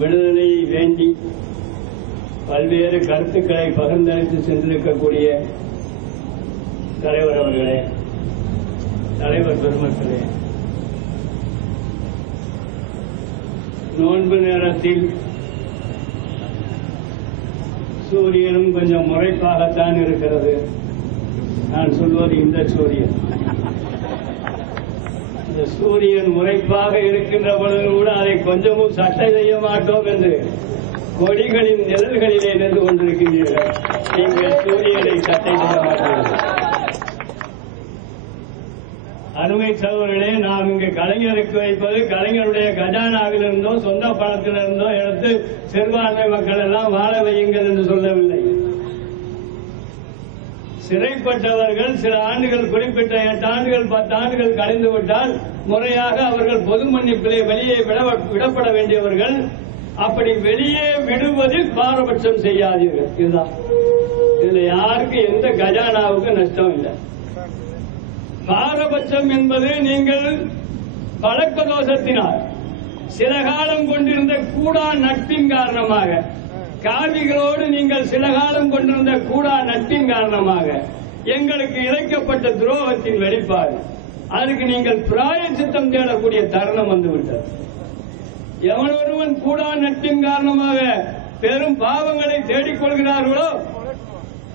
விடுதலையை வேண்டி பல்வேறு கருத்துக்களை பகிர்ந்தளித்து சென்றிருக்கக்கூடிய தலைவர் அவர்களே, தலைவர் பெருமக்களே, நோன்பு நேரத்தில் சூரியனும் கொஞ்சம் முறைப்பாகத்தான் இருக்கிறது. நான் சொல்வது இந்த சூரியன். இந்த சூரியன் முறைப்பாக இருக்கின்ற பொழுது கூட அதை கொஞ்சமும் சட்டை செய்ய மாட்டோம் என்று கொடிகளின் நிழல்களிலே நின்று கொண்டிருக்கின்றீர்கள். நீங்கள் சூரியனை சட்டை செய்ய மாட்டீர்கள். அருமை சகோதரர்களே, நாம் இங்கு கலைஞருக்கு வைப்பது கலைஞருடைய கஜானாவிலிருந்தோ சொந்த பணத்திலிருந்தோ எடுத்து சிறுபான்மை மக்கள் எல்லாம் வாழ வையுங்கள் என்று சொல்லவில்லை. சிறைப்பட்டவர்கள் சில ஆண்டுகள், குறிப்பிட்ட 8 ஆண்டுகள் 10 ஆண்டுகள் கழிந்துவிட்டால் முறையாக அவர்கள் பொது மன்னிப்பிலே வெளியே விடப்பட வேண்டியவர்கள். அப்படி வெளியே விடுவதில் பாரபட்சம் செய்யாதீர்கள். இதுதான். இதுல யாருக்கு எந்த கஜானாவுக்கு நஷ்டம் இல்லை. பாரபட்சம் என்பது நீங்கள் பழக்க தோஷத்தினால் சில காலம் கொண்டிருந்த கூடா நட்பின் காரணமாக, காவிகளோடு நீங்கள் சில காலம் கொண்டிருந்த கூடா நட்பின் காரணமாக எங்களுக்கு இழைக்கப்பட்ட துரோகத்தின் வெளிப்பாடு. அதுக்கு நீங்கள் பிராயச்சித்தம் தேடக்கூடிய தருணம் வந்துவிட்டது. எவனொருவன் கூடா நட்பின் காரணமாக பெரும் பாவங்களை தேடிக்கொள்கிறார்களோ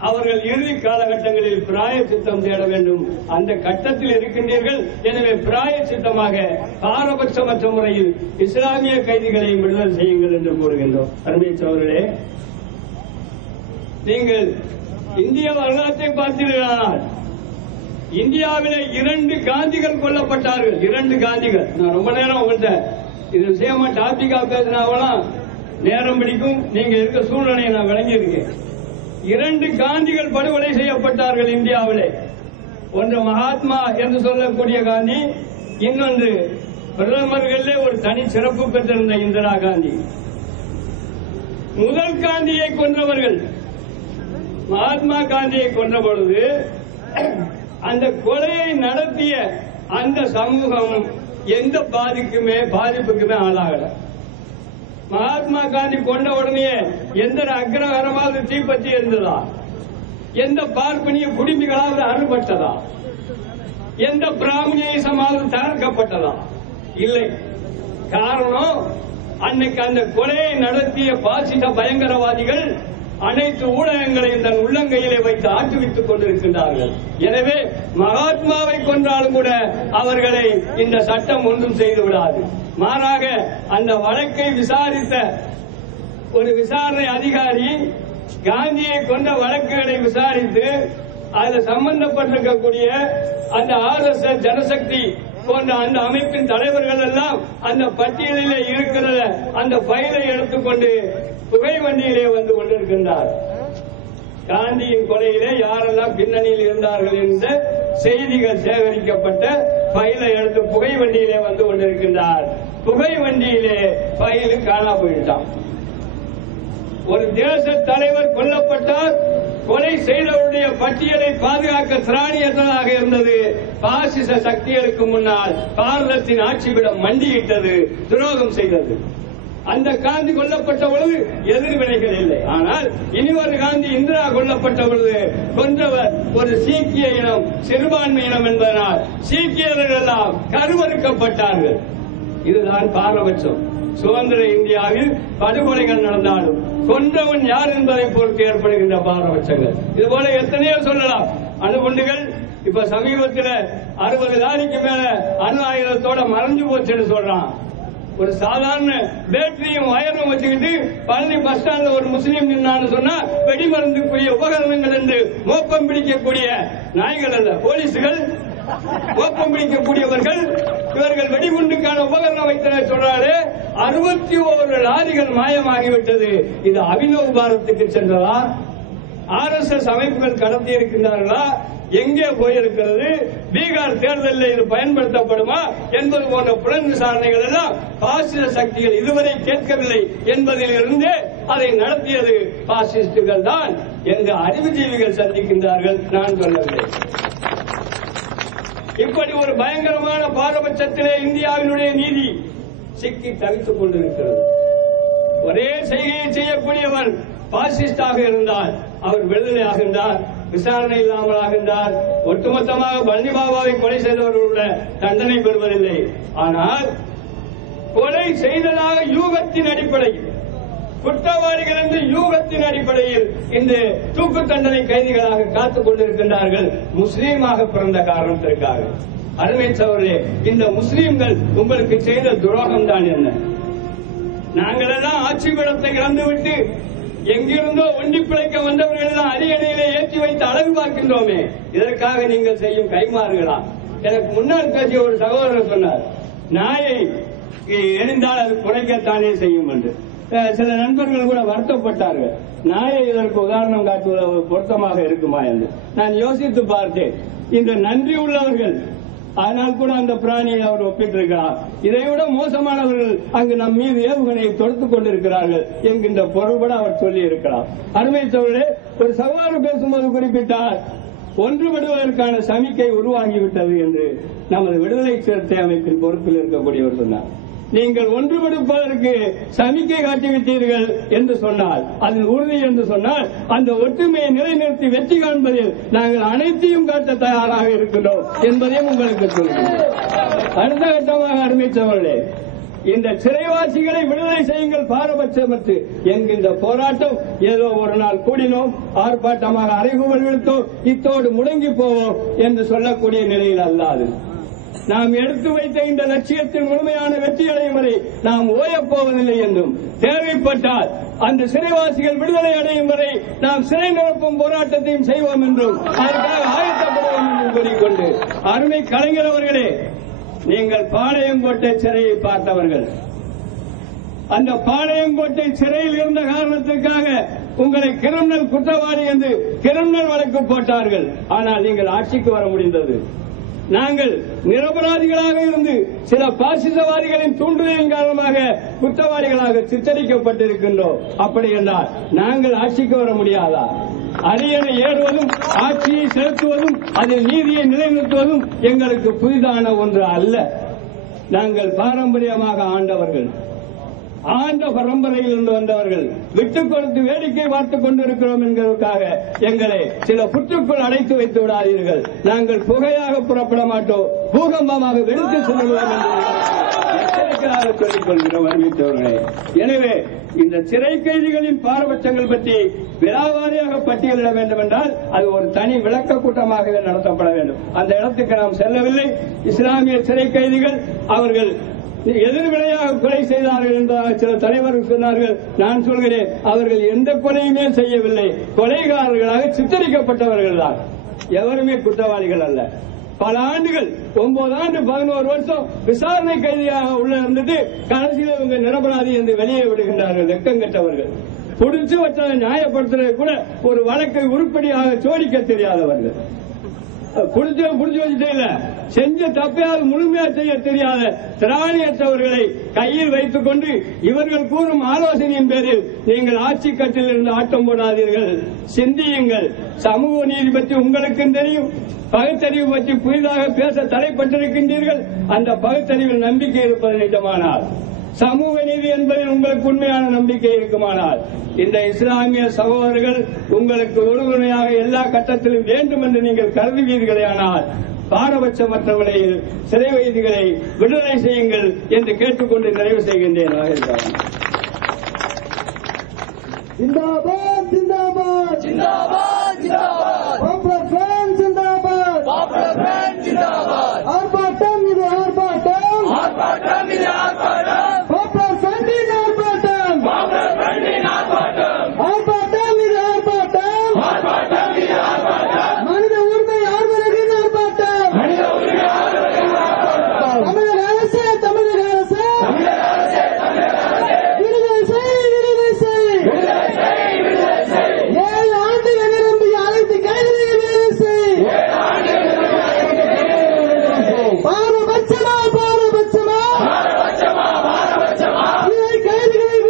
அவர்கள் இறுதி காலகட்டங்களில் பிராயச்சித்தம் தேட வேண்டும். அந்த கட்டத்தில் இருக்கின்றீர்கள். எனவே பிராயச்சித்தமாக பாரபட்சமற்ற முறையில் இஸ்லாமிய கைதிகளை விடுதலை செய்யுங்கள் என்று கூறுகின்றோம். அருமை சகோதரர்களே, நீங்கள் இந்திய வரலாற்றை பார்த்தீர்களானால் இந்தியாவிலே 2 காந்திகள் கொல்லப்பட்டார்கள். 2 காந்திகள். நான் ரொம்ப நேரம் உங்கள்கிட்ட இது விஷயமா டாபிக்கா பேசினாவெல்லாம் நேரம் பிடிக்கும். நீங்க இருக்க சூழ்நிலையை நான் விளங்கியிருக்கேன். 2 காந்திகள் படுகொலை செய்யப்பட்டார்கள் இந்தியாவிலே. ஒன்று மகாத்மா என்று சொல்லக்கூடிய காந்தி, இன்னொன்று பிரதமர்களிலே ஒரு தனி சிறப்பு பெற்றிருந்த இந்திரா காந்தி. முதல் காந்தியை கொன்றவர்கள் மகாத்மா காந்தியை கொன்ற பொழுது அந்த கொலையை நடத்திய அந்த சமூகம் எந்த பாதிப்புக்குமே ஆளாகல. மகாத்மா காந்தி கொண்ட உடனே எந்த அக்ரஹரமாவது தீப்பற்றி இருந்ததா? எந்த பார்ப்பனிய குடிமைகளாவது அறுபட்டதா? எந்த பிராமணியமாவது தகர்க்கப்பட்டதா? இல்லை. காரணம், அன்னைக்கு அந்த கொலையை நடத்திய பாசிச பயங்கரவாதிகள் அனைத்து ஊடகங்களையும் தன் உள்ளங்கையிலே வைத்து ஆட்டுவித்துக் கொண்டிருக்கின்றார்கள். எனவே மகாத்மாவை கொன்றாலும் கூட அவர்களை இந்த சட்டம் ஒன்றும் செய்து விடாது. மாறாக அந்த வழக்கை விசாரித்த ஒரு விசாரணை அதிகாரி காந்தியை கொண்ட வழக்குகளை விசாரித்து அதில் சம்பந்தப்பட்டிருக்கக்கூடிய அந்த RSS ஜனசக்தி போன்ற அந்த அமைப்பின் தலைவர்கள் எல்லாம் அந்த பட்டியலிலே இருக்கிற அந்த பைலை எடுத்துக்கொண்டு புகை வண்டியிலே வந்து கொண்டிருக்கின்றார். காந்தியின் கொலையிலே யாரெல்லாம் பின்னணியில் இருந்தார்கள் என்ற செய்திகள் சேகரிக்கப்பட்ட பைலை எடுத்து புகை வண்டியிலே வந்து கொண்டிருக்கின்றார். புகை வண்டியிலே பைலு காணா போயிட்டான். ஒரு தேச தலைவர் கொல்லப்பட்டார். கொலை செய்தவருடைய பட்டியலை பாதுகாக்க திராணியற்றதாக இருந்தது. பாசிச சக்திகளுக்கு முன்னால் பாரதத்தின் ஆட்சியிடம் மண்டியிட்டது, துரோகம் செய்தது. அந்த காந்தி கொல்லப்பட்ட பொழுது எதிர்வினைகள் இல்லை. ஆனால் இனிவொரு காந்தி இந்திரா கொல்லப்பட்ட பொழுது கொன்றவர் ஒரு சீக்கிய இனம், சிறுபான்மை இனம் என்பதனால் சீக்கியர்கள் எல்லாம் கருவறுக்கப்பட்டார்கள். இதுதான் பாரபட்சம். சுதந்திர இந்தியாவில் படுகொலைகள் நடந்தாலும் கொன்றவன் யார் என்பதை பொறுத்து ஏற்படுகின்ற பாரபட்சங்கள் இதுபோல எத்தனையோ சொல்லலாம். அணுகுண்டுகள் இப்ப சமீபத்தில் 60 லாரிக்கு மேல அணு ஆயுதத்தோட மறைஞ்சு போச்சுன்னு சொல்றான். ஒரு சாதாரண பேட்டரியும் வயரும் வச்சுக்கிட்டு பழனி பஸ் ஸ்டாண்ட்ல ஒரு முஸ்லீம் நின்னான்னு சொன்னா வெடிமருந்துக்குரிய உபகரணங்கள் என்று மோப்பம் பிடிக்கக்கூடிய நாய்கள் அல்ல போலீசுகள், மோப்பம் பிடிக்கக்கூடியவர்கள். இவர்கள் வெடிகுண்டுக்கான உபகரணம் வைத்தனர் சொல்றாரு. 61 லாரிகள் மாயமாகிவிட்டது. இது அபினவ் பாரத்துக்கு சென்றதா? RSS அமைப்புகள் கடத்தி இருக்கின்றார்களா? எங்கே போயிருக்கிறது? பீகார் தேர்தலில் இது பயன்படுத்தப்படுமா என்பது போன்ற புலன் விசாரணைகள் எல்லாம் பாசிச சக்திகள் இதுவரை கேட்கவில்லை என்பதில் இருந்தே அதை நடத்தியது பாசிஸ்டுகள் தான் என்று அறிவுஜீவிகள் சந்திக்கின்றார்கள். நான் சொல்லவில்லை. இப்படி ஒரு பயங்கரமான பாரபட்சத்திலே இந்தியாவினுடைய நீதி சிக்கி தவித்துக் கொண்டிருக்கிறது. ஒரே செய்கையை செய்யக்கூடியவர் பாசிஸ்டாக இருந்தால் அவர் விடுதலை ஆகின்றார், விசாரணை இல்லாமல் ஆகின்றார். ஒட்டுமொத்தமாக பழனி பாபாவை கொலை செய்தவர்களுடைய தண்டனை பெறுவதில்லை. ஆனால் கொலை செய்ததாக யூகத்தின் அடிப்படையில், குற்றவாளிகள் என்று யூகத்தின் அடிப்படையில் இந்த தூக்கு தண்டனை கைதிகளாக காத்துக் கொண்டிருக்கின்றார்கள், முஸ்லீமாக பிறந்த காரணத்திற்காக. அருமை சகோதரரே, இந்த முஸ்லீம்கள் உங்களுக்கு செய்த துரோகம் தான் என்ன? நாங்கள் எல்லாம் ஆட்சி பீடத்தை இழந்துவிட்டு எங்கிருந்தோ ஒண்டி பிழைக்க வந்தவர்கள் எல்லாம் அரியணையிலே ஏற்றி வைத்து அழகு பார்க்கின்றோமே, இதற்காக நீங்கள் செய்யும் கைமாறுகளா? எனக்கு முன்னால் பேசிய ஒரு சகோதரர் சொன்னார், நாயை எரிந்தால் அது குறைக்கத்தானே செய்யும் என்று. சில நண்பர்கள் கூட வருத்தப்பட்டார்கள், நாயை இதற்கு உதாரணம் காட்டுவது பொருத்தமாக இருக்குமா என்று. நான் யோசித்து பார்த்தேன், இந்த நன்றி உள்ளவர்கள் ஆனால் கூட அந்த பிராணியை அவர் ஒப்பிட்டிருக்கிறார். இதைவிட மோசமானவர்கள் அங்கு நம் மீது ஏவுகணையை தொடுத்துக் கொண்டிருக்கிறார்கள் என்கின்ற பொருள்பட அவர் சொல்லி இருக்கிறார். அருமை சோழரே, ஒரு சகோதரர் பேசும்போது குறிப்பிட்டார், ஒன்றுபடுவதற்கான சமிக்கை உருவாகிவிட்டது என்று. நமது விடுதலை சிறுத்தை அமைப்பின் பொறுப்பில் இருக்கக்கூடியவர் சொன்னார், நீங்கள் ஒன்றுபடுப்பதற்கு சமிக்கை காட்டிவிட்டீர்கள் என்று சொன்னால், அதில் உறுதி என்று சொன்னால், அந்த ஒற்றுமையை நிலைநிறுத்தி வெற்றி காண்பதில் நாங்கள் அனைத்தையும் காட்ட தயாராக இருக்கின்றோம் என்பதையும் உங்களுக்கு சொல்கிறேன். அடுத்த கட்டமாக அருமை சகோதரர்களே, இந்த சிறைவாசிகளை விடுதலை செய்யுங்கள் பாரபட்சமற்று என்கின்ற போராட்டம் ஏதோ ஒரு நாள் கூடினோம், ஆர்ப்பாட்டமாக அறைகூவல் விடுத்தோம், இத்தோடு முடங்கி போவோம் என்று சொல்லக்கூடிய நிலையில் அல்லாது, நாம் எடுத்து வைத்த இந்த லட்சியத்தின் முழுமையான வெற்றியடையும் வரை நாம் ஓயப்போவதில்லை என்றும், தேவைப்பட்டால் அந்த சிறைவாசிகள் விடுதலை அடையும் வரை நாம் சிறை நிரப்பும் போராட்டத்தையும் செய்வோம் என்றும் அதற்காக ஆயத்தப்படுவோம் என்றும் கூறிக்கொண்டு, அருமை கலைஞர் அவர்களே, நீங்கள் பாளையங்கோட்டை சிறையை பார்த்தவர்கள், அந்த பாளையங்கோட்டை சிறையில் இருந்த காரணத்திற்காக உங்களை கிரிமினல் குற்றவாளி என்று கிரிமினல் வழக்கு போட்டார்கள். ஆனால் நீங்கள் ஆட்சிக்கு வர முடிந்தது. நாங்கள் நிரபராதிகளாக இருந்து சில பாசிசவாதிகளின் தூண்டுதலின் காரணமாக குற்றவாளிகளாக சித்தரிக்கப்பட்டிருக்கின்றோம். அப்படி என்றால் நாங்கள் ஆட்சிக்கு வர முடியாதா? அரியணை ஏறுவதும் ஆட்சியை செலுத்துவதும் அதில் நீதியை நிலைநிறுத்துவதும் எங்களுக்கு புதிதான ஒன்று அல்ல. நாங்கள் பாரம்பரியமாக ஆண்டவர்கள், ஆண்ட பரம்பரையில் இருந்து வந்தவர்கள், விட்டுக் கொடுத்து வேடிக்கை பார்த்துக் கொண்டிருக்கிறோம் என்பதற்காக எங்களை சில புற்றுக்குள் அடைத்து வைத்து விடாதீர்கள். நாங்கள் புகையாக புறப்பட மாட்டோம், பூகம்பமாக வெடித்து செல்வோம் என்று எச்சரிக்கையாக சொல்லிக் கொள்கிறோம் அறிவித்தவர்களே. எனவே இந்த சிறை கைதிகளின் பாரபட்சங்கள் பற்றி விலாவாரியாக பட்டியலிட வேண்டும் என்றால் அது ஒரு தனி விளக்க கூட்டமாகவே நடத்தப்பட வேண்டும். அந்த இடத்துக்கு நாம் செல்லவில்லை. இஸ்லாமிய சிறை கைதிகள் அவர்கள் எதிர்வினையாக கொலை செய்தார்கள் என்பதாக சில தலைவர்கள் சொன்னார்கள். நான் சொல்கிறேன், அவர்கள் எந்த கொலையுமே செய்யவில்லை, கொலைகாரர்களாக சித்தரிக்கப்பட்டவர்கள் தான், எவருமே குற்றவாளிகள் அல்ல. பல ஆண்டுகள் 9 ஆண்டு 11 வருஷம் விசாரணை கைதியாக உள்ள இருந்துட்டு கடைசியில் இவங்க நிரபராதி என்று வெளியே விடுகின்றார்கள். வெக்கங்கட்டவர்கள், புடிச்சு வச்சதை நியாயப்படுத்துறது கூட ஒரு வழக்கை உருப்படியாக சோடிக்க தெரியாதவர்கள், புடிச்சு வச்சுட்டே இல்ல, செஞ்ச தப்பையாவது முழுமையா செய்ய தெரியாத திராணியற்றவர்களை கையில் வைத்துக் கொண்டு இவர்கள் கூறும் ஆலோசனையின் பேரில் நீங்கள் ஆட்சி கட்டில் இருந்து ஆட்டம் போடாதீர்கள், சிந்தியுங்கள். சமூக நீதி பற்றி உங்களுக்கும் தெரியும், பகுத்தறிவு பற்றி புதிதாக பேச தலைப்பட்டிருக்கின்றீர்கள். அந்த பகுத்தறிவில் நம்பிக்கை இருப்பது நிஜமானால், சமூக நீதி என்பதில் உங்களுக்கு உண்மையான நம்பிக்கை இருக்குமானால், இந்த இஸ்லாமிய சகோதரர்கள் உங்களுக்கு உறுதுணையாக எல்லா கட்டத்திலும் வேண்டும் என்று நீங்கள் கருதுவீர்களே, ஆனால் பாரபட்சமற்ற முறையில் சிறை கைதிகளை விடுதலை செய்யுங்கள் என்று கேட்டுக்கொண்டு நிறைவு செய்கின்றேன். ஜிந்தாபாத் ஜிந்தாபாத் ஜிந்தாபாத்.